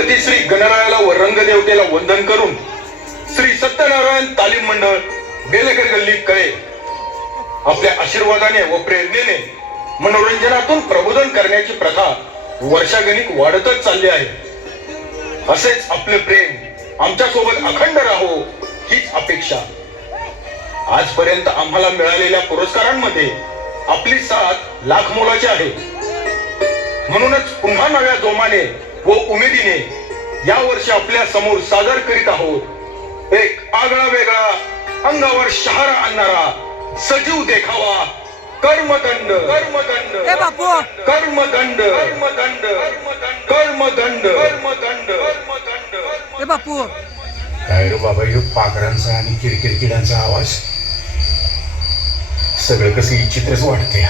गणपती श्री गणरायाला व रंगदेवतेला वंदन करून श्री सत्यनारायण तालीम मंडळ बेलेकर गल्ली कळे आपल्या आशीर्वादाने व प्रेरणेने मनोरंजनातून प्रबोधन करण्याची प्रथा वर्षागणिक वाढतच चालली आहे. असेच आपले प्रेम आमच्या सोबत अखंड राहो हीच अपेक्षा. आजपर्यंत आम्हाला मिळालेल्या पुरस्कारांमध्ये आपली साथ लाख मोलाची आहे. म्हणूनच पुन्हा नव्या जोमाने व उमेदीने या वर्षी आपल्या समोर सादर करीत आहोत एक आगळा वेगळा अंगावर शहारा आणणारा सजीव देखावा कर्मदंड कर्मदंड कर्मदंड कर्मदंड कर्मदंड कर्मदंड कर्मदंड कर्मदंड. बापू काय रे बाबा, हे पाखरांचा आणि किरकिरकिडांचा आवाज सगळं कसं विचित्रच वाटतंय.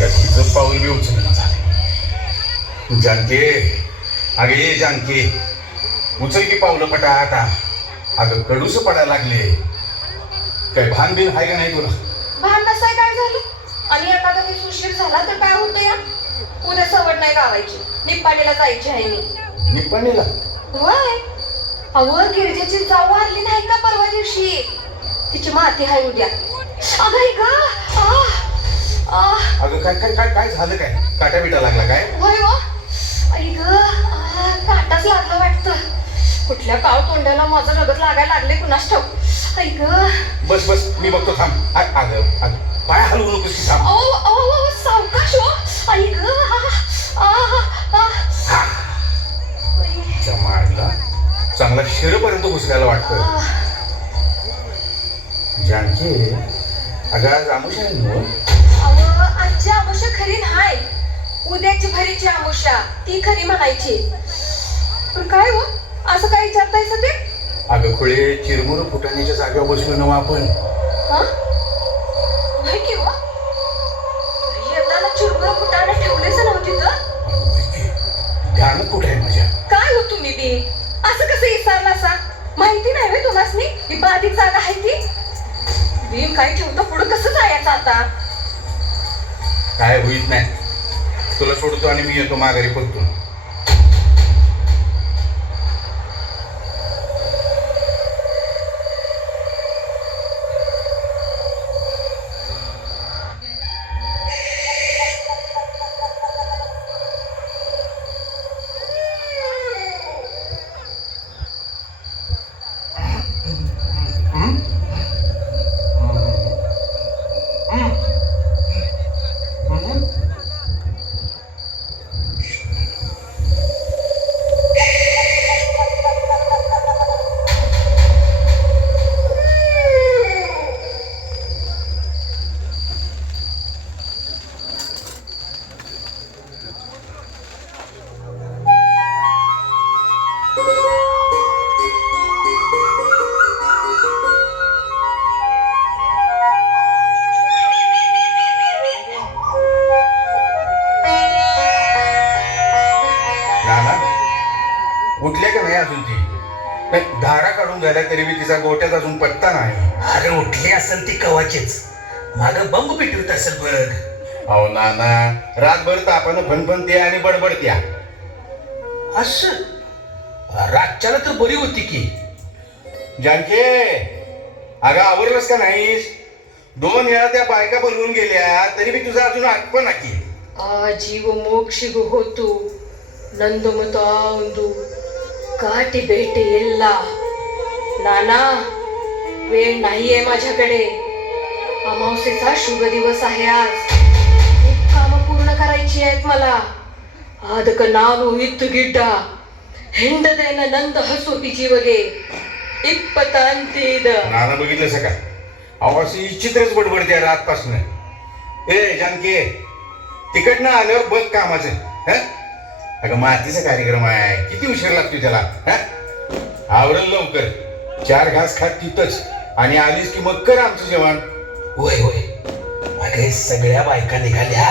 तिचं पाऊल बी उचलणं झालं. जानके, अगे ये जानके, उचल की पावलं पटा आता. अगं कडूस पडायला लागले. काय भान बिन आहे का नाही तुला? भान नसाय काय झालं? आणि एखादा दिवस उशीर झाला तर काय होतं या? उद्या सवड नाही गावायची, निप्पाणीला जायची आहे मी. निप्पाणीला? होय. अहो गिरजेची जाऊ आणली नाही का परवा दिवशी? तिची माती आहे उद्या. अगं अगं काय काय काय काय झालं? काय काटा बिटा लागला काय? होय हो. आई ग, काटाच लागलं वाटतं. कुठल्या काव तोंडाला माझं रगत लागायला लागले कुणास ठाऊक. आई ग. बस बस, मी बघतो, थांब. अगं पाय हलवू नकोस की, थांब. सावकाश हो. आई ग. मारला चांगला शिरपर्यंत घुसल्याला वाटतं. जानकी, अगं आज आमुषा आहे ना? आजची आमुषा खरी नाही, उद्याची भरीची आमुषा ती खरी म्हणायची. पण काय हो असं काय विचारतायस ते? अगं खुळे, चिरमुर फुटाण्याच्या जागेवर बसलो ना आपण. नाही की हो, येताना चिरमुर फुटाणं ठेवलेच नव्हती तर. ध्यान कुठे आहे माझ्या? काय हो तुम्ही बी असं कसं विसरला असा? माहिती नाही होय तुम्हासनी ही बाधिक जागा आहे ती? भीम काय ठेवतो पुढं कसं जायचं आता? काय होईत नाही, तुला सोडतो आणि मी येतो माघारी परतून. उठल्या का नाही अजून? ती धारा काढून झाल्या तरी बी तिचा गोट्यात अजून पत्ता नाही. अरे उठली असेल ती कवाचीच, माग बंब पिटवत असेल बघ. अहो नाना, रातभर तापानं फणफणत्या आणि बडबडत्या. असं रातच्याला तर बरी होती की. जानके, अगं आवरलंस का नाहीस? 2 वेळा त्या बायका बोलवून गेल्या तरी बी तुझा अजून आठवण नाकी. जीव मोक्षी होतू नंदमतांदू काटी भेटे येल्ला. नाना, वेळ नाहीये माझ्याकडे. अमावस्येचा शुभ दिवस आहे आज. खूप कामं पूर्ण करायची आहेत मला. आदक नानो इत्तु गिड्डा हिंडदेन नंद हसोतीची वगे इप्पतांतीद. नाना बघितलंस का? अहो अशी विचित्रच बडबडत्या रातपासून. ए जानके, तिकडनं आल्यावर बघ कामाचं. अगं मातीचा कार्यक्रम आहे, किती उशीर लागतो त्याला? आवरल लवकर, 4 घास खात तिथंच आणि आलीस की मग कर आमचं जेवण. होय होय, अगे सगळ्या बायका निघाल्या,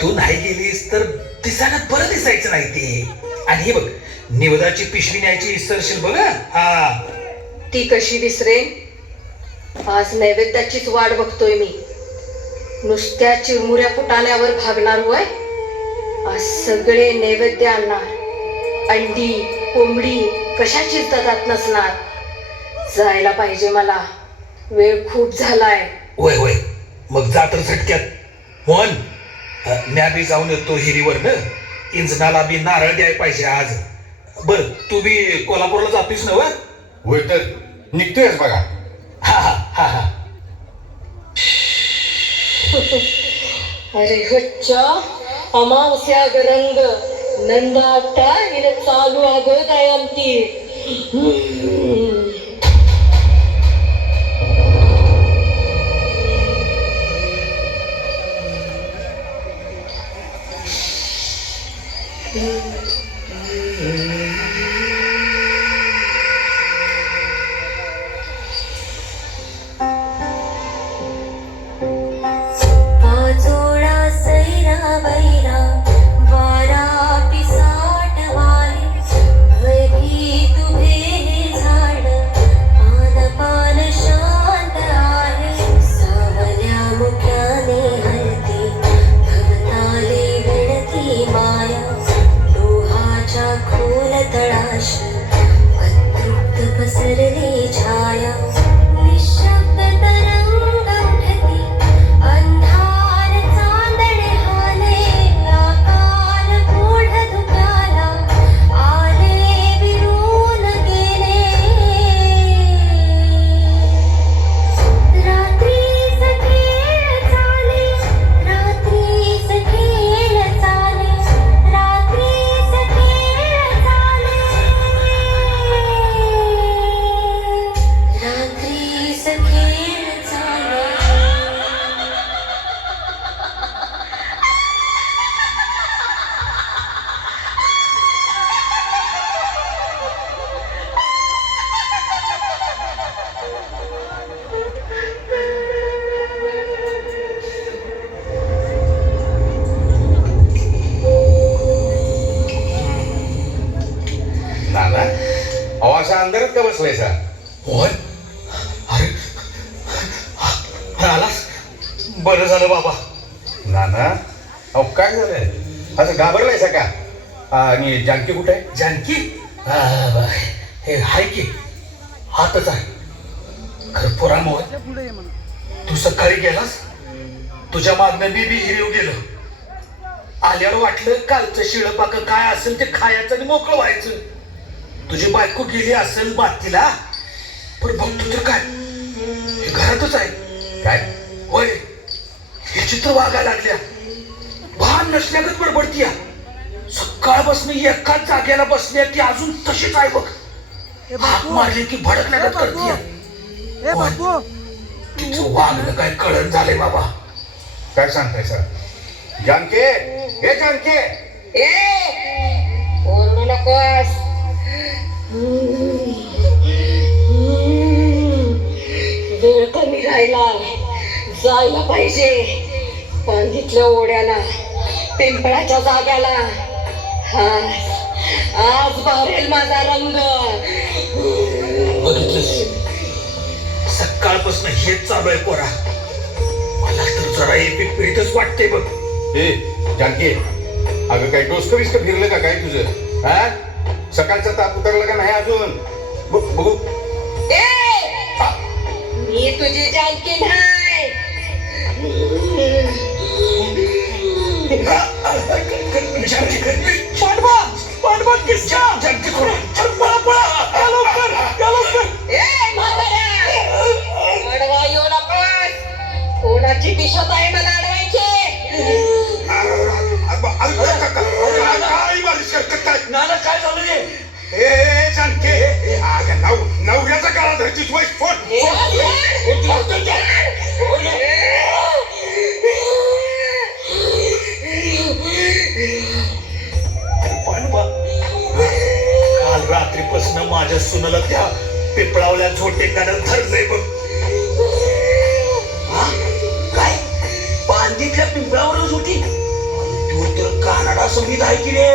तू नाही गेलीस तर दिसायला बरं दिसायचं नाही ते. आणि हे बघ, निवदाची पिशवी न्यायची विसरशील बघ. हा, ती कशी विसरेन? आज नैवेद्याचीच वाट बघतोय मी. नुसत्या चिरमुऱ्या फुटाण्यावर भागणार होय? आज सगळे नैवेद्य आणणार अंडी कोंबडी कशाचीच ददात नसणार. जायला पाहिजे मला, वेळ खूप झालाय. होय होय, मग जा तर झटक्यात. मोहन, म्या बी जाऊन येतो हिरीवर न, इंजनाला बी नारळ द्यायला पाहिजे आज. बर, तू बी कोल्हापूरला जातोस ना? होय तर निघतोयच बघा. हा हा हा हा. अरे हच्चा, अमावस्या रंग नंदाटा हिने चालू अगं दयांती. पाचोळा सैरा बैरा वारा पिसाट वारे भरी तुझे झाड पान पान शांत आहे सावल्या मुख्याने हलती भवताले विणती माया डोहाच्या खोल तळाशी अतृप्त पसरली छाया निशब्द तरंग उठती अंधार चांदणे हाले आकाल गूढ धुक्याला आले विरून गेले रात्रीच खेळ चाले रात्रीच खेळ चाले रात्रीच खेळ चाले रात्रीच खेळ चाले. नाना, अहो असा अंधारात का बसलायसा? मोहन, अरे आलास? बरं झालं बाबा. नाना, अहो काय झालंय? असं घाबरलायसा का? आणि जानकी कुठे आहे? जानकी? हे हाय की, हातच आहे. खरं पुरा मोहन, तू सकाळी गेलास, तुझ्या मागनं मी बी हिरीव गेलो. आल्यावर वाटलं कालचं शिळं पाक काय असेल ते खायचं आणि मोकळं व्हायचं. तुझी बायको गेली असेल बातीला, पण बघतो तर काय, हे घरातच आहे. काय? होय, हे चित्र वागायला लागल्या, भान नसल्यागत बडबडतीया. सकाळपासून एकाच जागेला बसल्या ती अजून तशीच आहे बघ. हाक मारली की भडकल्यागत करतीया. होय, तिचं वागणं काय कळण झालंय बाबा. काय सांगताय सर? जानके, हे जानके, ओरडू नकोस. वेळ कमी राहिला, जायला पाहिजे. पांगीतल्या ओढ्याला, पिंपळाच्या जाग्याला. आज भरेल माझा रंग. बघितलंस, सकाळपासून हेच चालू आहे पोरा. मला तर जरा एपिक पीडितच वाटते बघ. हे जानके, अगं काय डोसकं बिस्क फिरलं का काय तुझं? हा, सकाळचा ताप उतरला का नाही अजून? बघू. मी तुझी जानकी नाही. अडवा येऊ नकोस. कोणाची दिशत आहे मला अडवायची? नाना काय झालं रे? जानके, नवऱ्याचा काळा धरतीच वय फोन. काल रात्रीपासून माझ्या सुनाला त्या पिपळावल्या झोटेकानं धरलंय बघ. काय बांधीतल्या पिंपळावरच होती? तू तर कानडा संगीत आहे की रे?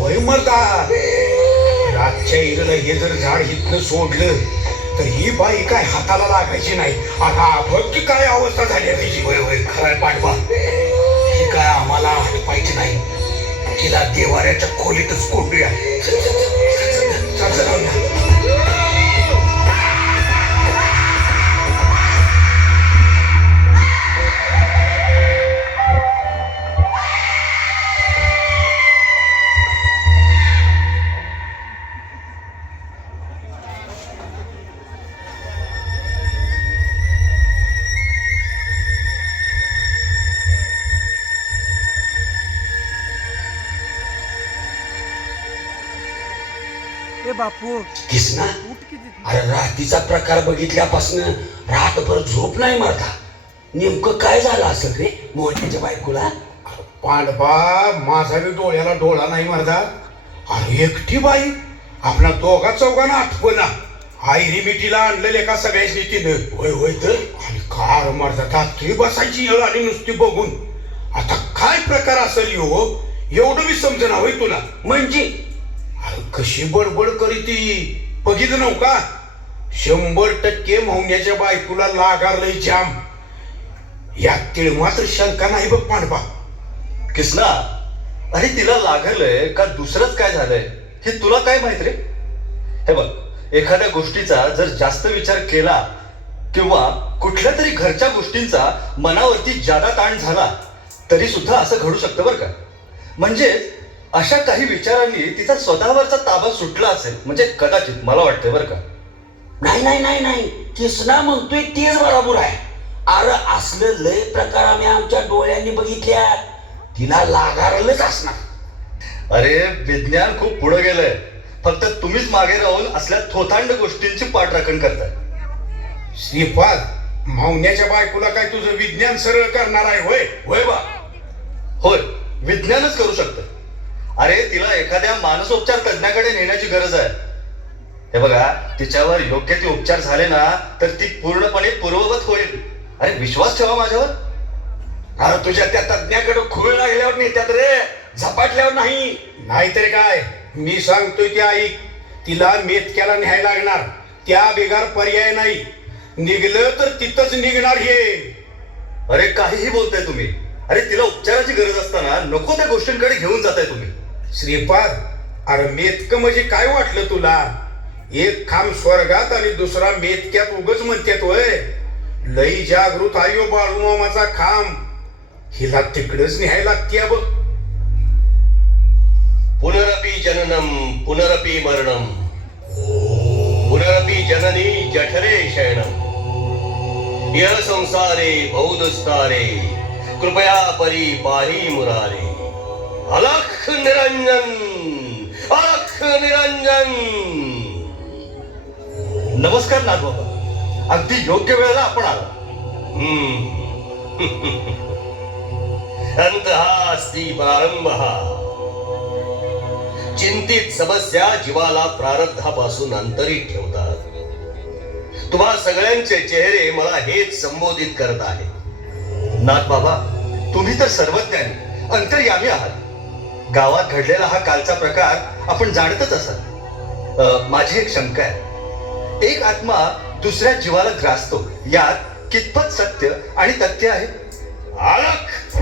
वय मरता, रातच्या इरला हे जर झाड हितनं सोडलं तर ही बाई काय हाताला लागायची नाही. आता बघ की काय अवस्था झाली आहे तिची. होय होय, खराय पाठवा. हे काय आम्हाला हटपायचे नाही. तिला देवाऱ्याच्या खोलीतच कोंडूया. चल, चल, चल, चल, चल, चल. ए बापू किसना, उठ किती अरे रात्रीचा प्रकार बघितल्यापासून रातभर झोप नाही मारता. नेमकं काय झालं असेल रे मोहनच्या बायकोला? पांडपा माझा बी डोळ्याला डोळा नाही मर्दा. अरे एकटी बाई आपला दोघा चौघांना आठवना. आईरी मिठीला आणलेले का सगळ्याच तिनं. होय होय तर आणि कार मर्दा तातली बसायची येळ आली नुसती बघून. आता काय प्रकार असेल हो एवढं मी समजना होय तुला. म्हणजे अरे कशी बडबड करी ती बघितलं नव्ह का. 100% मौन्याच्या बायकोला लागारलंय जाम. यात तिळ मात्र शंका नाही बघ पांडपा. किसना, अरे तिला लागलंय का दुसरंच काय झालंय हे तुला काय माहित रे? हे बघ, एखाद्या गोष्टीचा जर जास्त विचार केला किंवा कुठल्या तरी घरच्या गोष्टींचा मनावरती जादा ताण झाला तरी सुद्धा असं घडू शकतं बरं का. म्हणजे अशा काही विचारांनी तिचा स्वतःवरचा ताबा सुटला असेल, म्हणजे कदाचित मला वाटतंय बरं का. नाही नाही नाही नाही, किसना म्हणतोय तेच बरोबर आहे. अरे असलं लय प्रकार आम्ही आमच्या डोळ्यांनी बघितल्या. तिला लागारलंच असणार. अरे विज्ञान खूप पुढे गेलंय, फक्त तुम्हीच मागे राहून असल्या थोतांड गोष्टींची पाठराखण करताय. श्रीपाद मौन्याच्या बायकोला काय तुझं विज्ञान सरळ करणार आहे होय. होय बा, होय विज्ञानच करू शकतं. अरे तिला एखाद्या मानसोपचार तज्ञाकडे नेण्याची गरज आहे. हे बघा, तिच्यावर योग्य ते उपचार झाले ना तर ती पूर्णपणे पूर्ववत होईल. अरे विश्वास ठेवा माझ्यावर. अरे तुझ्या त्या तज्ञाकडे खूळ लागल्यावर नेत्यात रे, झपाटल्यावर नाही. नाहीतरी काय मी सांगतोय ते ऐक. तिला मेतक्याला न्यायला लागणार. त्या बिगार पर्याय नाही. निघलं तर तिथंच निघणार हे. अरे काहीही बोलताय तुम्ही. अरे तिला उपचाराची गरज असताना नको त्या गोष्टींकडे घेऊन जाताय तुम्ही. श्रीपाद अरे मेतक म्हणजे काय वाटलं तुला. एक खांब स्वर्गात आणि दुसरा मेतक्यात उगच म्हणतात वय. लई जागृत आयो बाळूमामाचा खांब. हिला तिकडच न्यायला लागते बघ. पुनरपि जननम पुनरपि मरणम पुनरपि जननी जठरे शयनम यह संसारे बहुदुस्तारे कृपया परी पाही मुरारे. अलख निरंजन अलख निरंजन. नमस्कार नाथबाबा, अगदी योग्य वेळेला आपण आला. अंतहास्ति प्रारंभः. चिंतित समस्या जीवाला प्रारब्धापासून अंतरित ठेवतात. तुम्हा सगळ्यांचे चेहरे मला हेच संबोधित करत आहेत. नाथ बाबा, तुम्ही तर सर्वज्ञानी अंतर्यामी आहात. गावात घडलेला हा कालचा प्रकार आपण जाणतच असाल. माझी एक शंका आहे. एक आत्मा दुसऱ्या जीवाला ग्रासतो, यात कितपत सत्य आणि तथ्य आहे? अलख.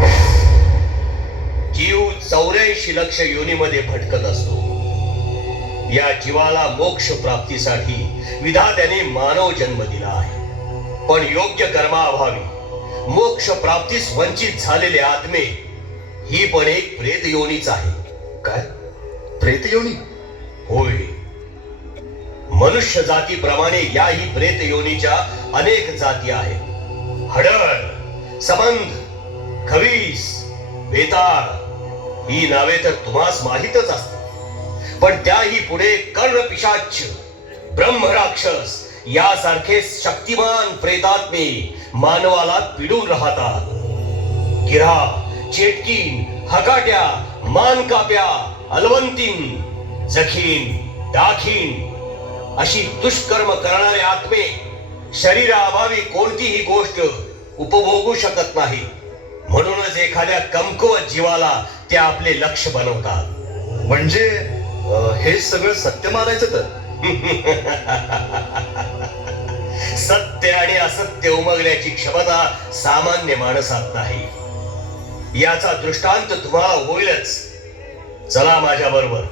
जीव 84 लक्ष योनीमध्ये भटकत असतो. या जीवाला मोक्ष प्राप्तीसाठी विधात्याने मानव जन्म दिला आहे. पण योग्य कर्माअभावी मोक्ष प्राप्तीस वंचित झालेले आत्मे ही पण एक प्रेत योनीच आहे. काय प्रेत योनी? होय. मनुष्य जातीप्रमाणे याही प्रेत योनीच्या अनेक जाती आहेत. हडळ, समंध, खवीस, बेताळ ही नावे तर तुम्हास माहीतच असतात. पण त्याही पुढे कर्ण पिशाच, ब्रह्मराक्षस यासारखे शक्तिमान प्रेतात्मे मानवाला पिडून राहतात. गिरा, चेटकीन, हकाट्या, मानकाप्या, अलवंतीन, जखीन, दाखीन अशी दुष्कर्म करणारे आत्मे शरीराअभावी कोणतीही गोष्ट उपभोगू शकत नाही. म्हणूनच एखाद्या कमकुवत जीवाला ते आपले लक्ष बनवतात. म्हणजे हे सगळं सत्य मानायचं तर? सत्य आणि असत्य उमगण्याची क्षमता सामान्य माणसात नाही. याचा दृष्टांत तुम्हाला होईलच. चला माझ्या बरोबर.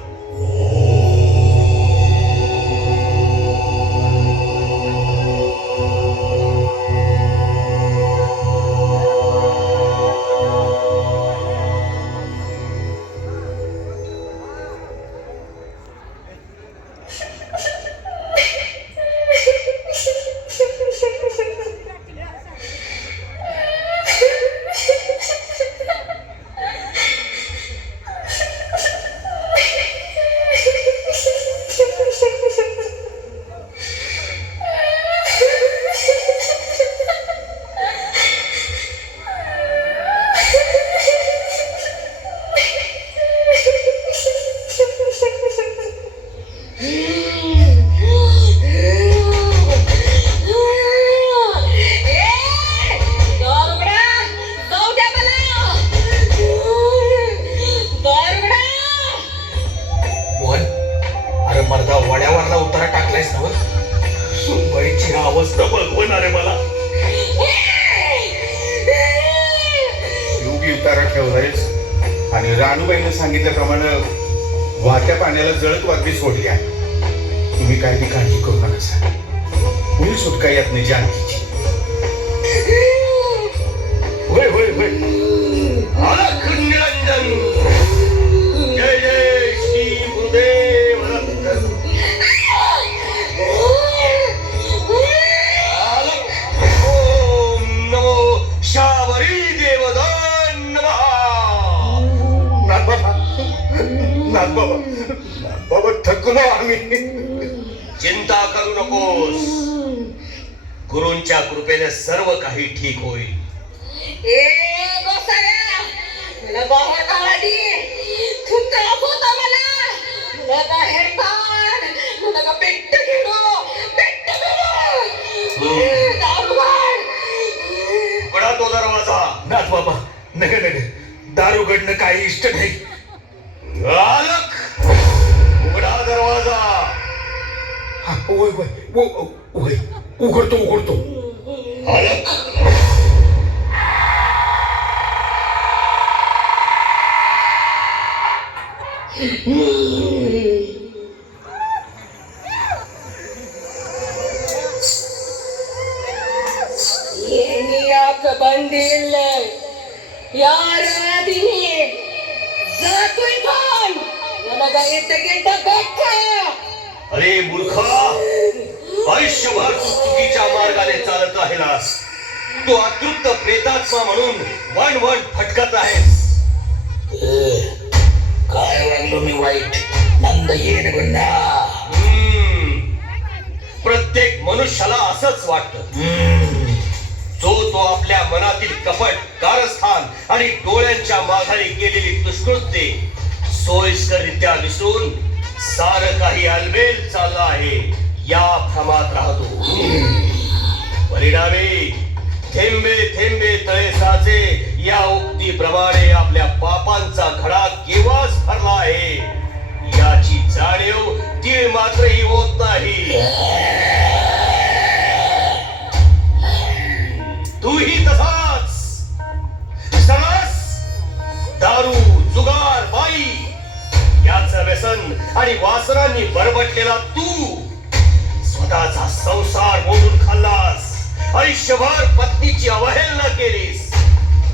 मोहन, अरे मर्दा वड्यावरला उतारा टाकलायस ना? सुनबाईची अवस्था बघवणार आहे मला. योगी उतारा ठेवलायस आणि राणूबाईनं सांगितल्याप्रमाणे वाहत्या पाण्याला जळत वागडी सोडल्या. तुम्ही काय ती काळजी करू नका. कुणी सुटका येत नाही जानकीची. होय होय होय. अलख निरंजन. जय जय श्री गुरुदेव दत्त. ओम नमो शाबरी देवदान नमः. नाथबाबा थकलो आम्ही. चिंता करू नकोस. गुरूंच्या कृपेने सर्व काही ठीक होईल. उघडा तो दरवाजा. नाथ बाबा, नग नग, दारू उघडणं काही इष्ट नाही. अलख, उघडा दरवाजा. हा, होय होय होय. उघडतो. अलख. ಬಂದಿಲ್ಲ ಯಾರಾದಿನಿ ಜಾಕುಯ್ಬಾನ್ ನನಗ ಇದ್ದಕ್ಕಿಂತ ಬೆಕ್ಕ. अरे मूर्खा, आयुष्यभर तू चुकीच्या मार्गाने चालत राहिलास. तू अतृप्त प्रेतात्मा म्हणून वण फटकत आहेस. काय वागलो मी वाईट? नंद येणे गुन्हा. प्रत्येक मनुष्याला असंच वाटतं. जो तो आपल्या मनातील कपट, कारस्थान आणि डोळ्यांच्या माघारी केलेली दुष्कृत्ये सोयीस्कररित्या विसरून सारं काही अलबेल चाललं आहे या भ्रमात राहतो. परिणामी थेंबे थेंबे तळे साचे या उक्तीप्रमाणे आपल्या पापांचा घडा केव्हाच भरला आहे याची जाणीव तीळ मात्रही होत नाही. तूही तसाच. सर्रास दारू, जुगार, बाई याचं व्यसन आणि वासनांनी बरबटलेला तू स्वतःचा संसार मोडून खाल्लास. आयुष्यभर पत्नीची अवहेलना केलीस.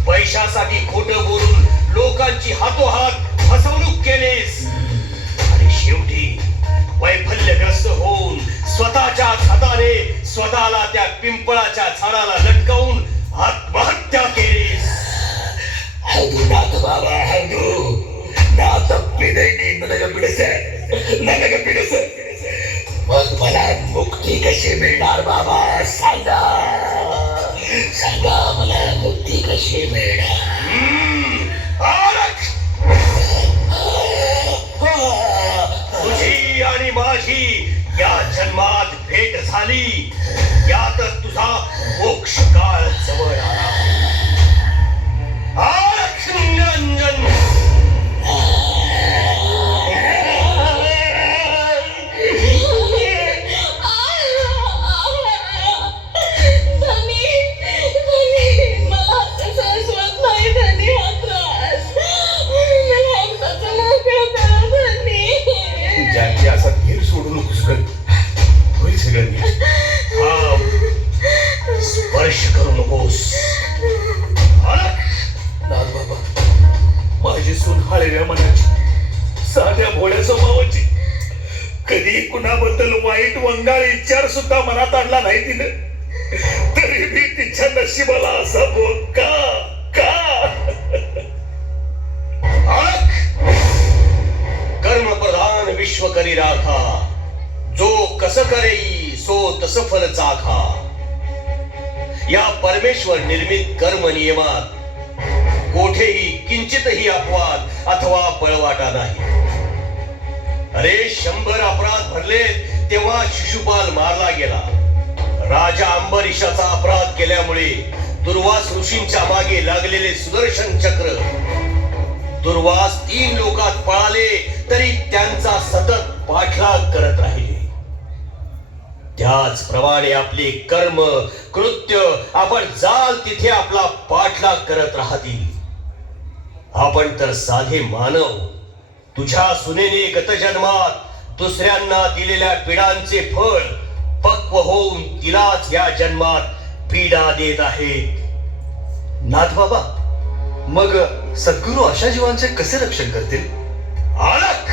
पैशासाठी खोटं बोलून लोकांची हातोहात फसवणूक केलीस. आणि शेवटी वैफल्यग्रस्त होऊन स्वतःच्याच हाताने स्वतःला त्या पिंपळाच्या झाडाला लटकवून आत्महत्या केलीस. ಹೌದು ನಾಥ ಬಾಬಾ, ಹೌದು. ನಾ ತಪ್ಪಿದ್ದೇನೆ. ನನಗೆ ಬಿಡಿಸ. मग मला मुक्ती कशी मिळणार बाबा? सांगा मला मुक्ती कशी मिळणार? तुझी आणि माझी या जन्मात भेट झाली. यातच तुझा मोक्ष काळ जवळ आला. निरंजन. मला भोळ्या स्वभावाची. कधी कुणाबद्दल वाईट वंगाळ विचार सुद्धा मनात आणला नाही तिनं. तरी मी तिच्या नशिबाला असा बोल का कर्म प्रधान विश्व करी राखा, जो कस करेई सो तस फल चाखा. या परमेश्वर निर्मित कर्म नियमात कोठेही किंचितही अपवाद अथवा पळवाटा नाही. अरे 100 अपराध भरले तेव्हा शिशुपाल मारला गेला. राजा अंबरीशाचा अपराध केल्यामुळे दुर्वास ऋषींच्या मागे लागलेले सुदर्शन चक्र, दुर्वास 3 लोकात पळाले तरी त्यांचा सतत पाठलाग करत राहिले. त्याचप्रमाणे आपले कर्म कृत्य आपण जाल तिथे आपला पाठलाग करत राहतील. आपण तर साधे मानव. तुझ्या सुनेने गतजन्मात दुसऱ्यांना दिलेल्या पीडांचे फळ पक्व होऊन तिलाच या जन्मात पीडा देत आहेत. नाथ बाबा, मग सद्गुरू अशा जीवांचे कसे रक्षण करतील? आलक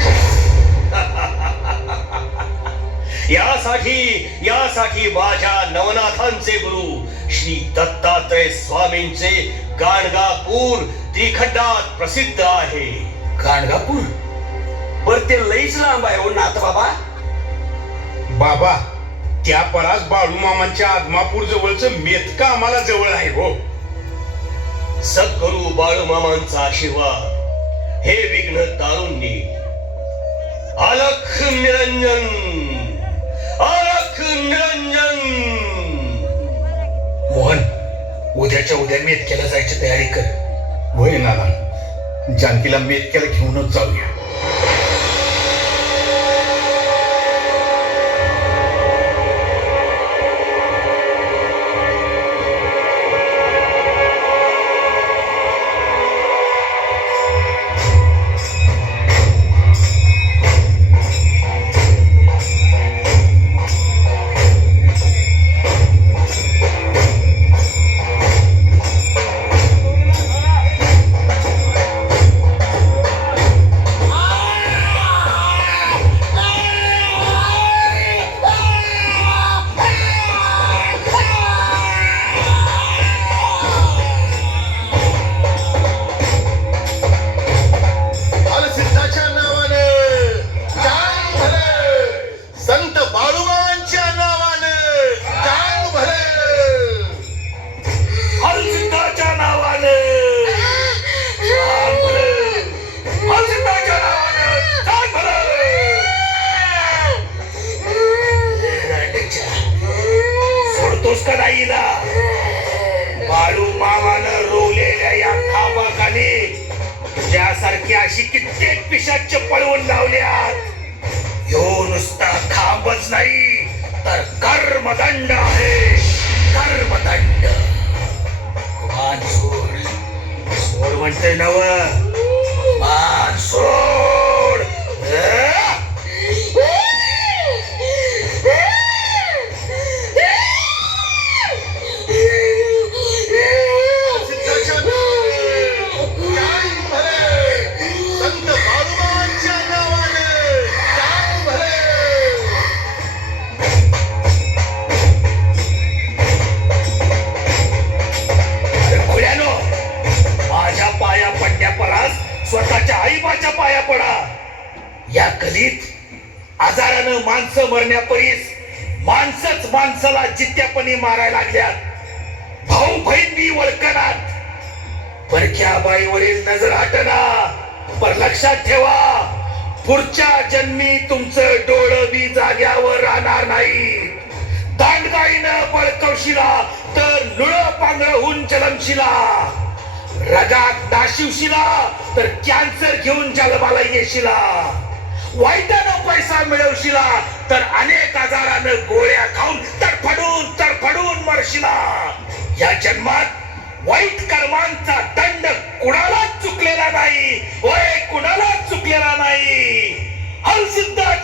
यासाठी माझ्या नवनाथांचे गुरु श्री दत्तात्रय स्वामींचे गाणगापूर त्रिखंडात प्रसिद्ध आहे. गाणगापूर? पर ते लईच लांब आहे हो नाथ बाबा. बाबा, त्या परास बाळूमामांच्या आदमापूर जवळचं मेतका आम्हाला जवळ आहे हो. सद्गुरु बाळूमामांचा आशीर्वाद हे विघ्न तारून नेईल. अलख निरंजन, अलख निरंजन. मोहन, उद्याच्या उद्या मेतक्याला जायची तयारी कर. होय नाना, जानकीला मेतक्याला घेऊनच जाऊया. तुझ्यासारखी अशी कित्येक पिशाच पळवून लावल्यात. ह्यो नुसता खांबच नाही तर कर्मदंड आहे. कर्मदंड. मान सोड. सोड म्हणते नव. मान सोड. स्वतःच्या आईबाच्या पाया पडा. या कलीत आजारानं माणसं मरण्यापरीस माणसंच माणसाला जित्यापणी मारायला लागल्यात. भाऊ बहीण बी वळकणात. परक्या बाईवरील नजर हटना. पर लक्षात ठेवा, पुढच्या जन्मी तुमचं डोळं बी जाग्यावर राहणार नाही. दांडगाईनं बळकवशिला तर लुळं पांगळहून जलमशिला. रगात नाशिवशिला तर कॅन्सर घेऊन जन्माला येशिला. वाईटानं पैसा मिळवशिला तर अनेक आजारानं गोळ्या खाऊन तडफडून मरशिला. या जन्मात वाईट कर्मांचा दंड कुणालाच चुकलेला नाही. होय, कुणालाच चुकलेला नाही. हलसिद्धा